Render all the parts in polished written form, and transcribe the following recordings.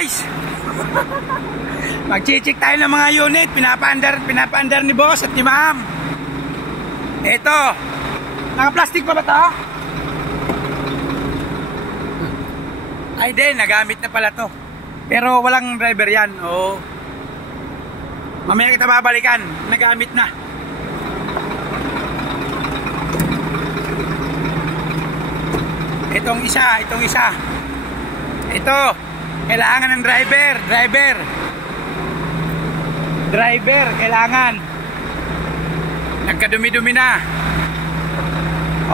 guys. Mag-check tayo ng mga unit. Pinapaandar ni boss at ni ma'am. Ito. Naka-plastic pa ba ito? Ay din, nagamit na pala to. Pero walang driver yan. Oo. Mamaya kita babalikan. Nagamit na. Itong isa. Ito. Kailangan ng driver, kailangan. Nagkadumi-dumi na.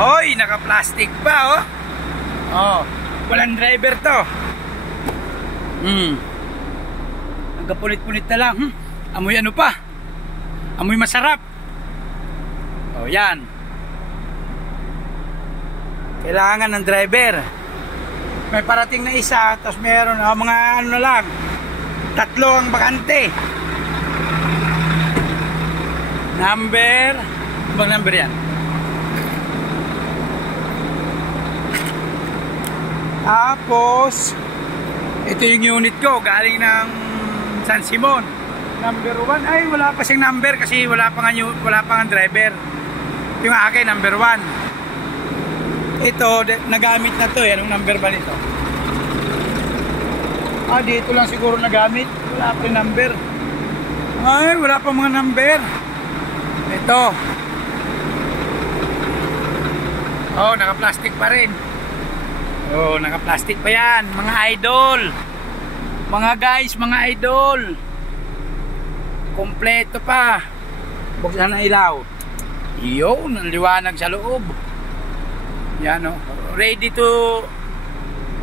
Hoy, naka-plastic pa, oh. Oh, walang driver to. Nagkapunit-punit na lang. Amoy ano pa? Amoy masarap. Oh, yan. Kailangan ng driver. May parating na isa, tapos meron mga ano na lang. 3 ang bakante. Bang number yan? Tapos ito yung unit ko, galing ng San Simon. Number 1, ay wala pa siyang number kasi wala pa nga driver. Yung akin, number 1. Ito, nagamit na to. Anong number ba nito? Dito lang siguro nagamit. Wala pa yung number. Ay, wala pa mga number. Ito. Oh, naka-plastic pa rin. Oh, naka-plastic pa yan. Mga idol. Mga guys, mga idol. Kompleto pa. Buksan na ilaw. Yun, ang liwanag sa loob. Yan, oh. Ready to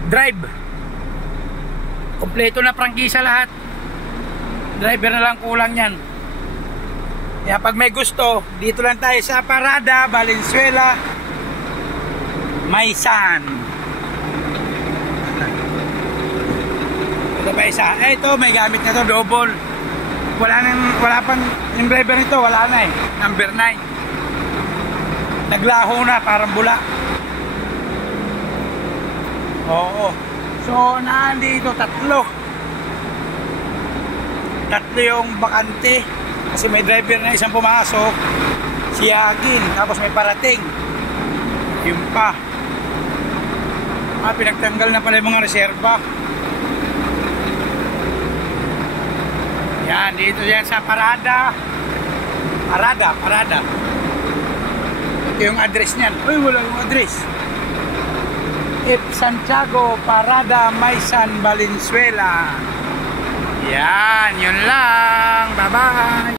drive. Kompleto na prangkisa lahat. Driver na lang kulang yan. Kaya pag may gusto, dito lang tayo sa Parada, Valenzuela, Maysan. Ito pa isa. Ito, may gamit na to, double. Wala pang yung driver nito, wala na eh. Number 9. Naglaho na, parang bula. Oo. So, nandito 3 yung bakante. Kasi may driver na isang pumasok, si Agin, tapos may parating. Yun pa. Pinagtanggal na pala yung mga reserva. Yan, dito yan sa Parada. Parada. Ito yung address niyan. Uy, wala yung address. Santiago, Parada, Maysan, Valenzuela. Yan, yun lang. Bye-bye.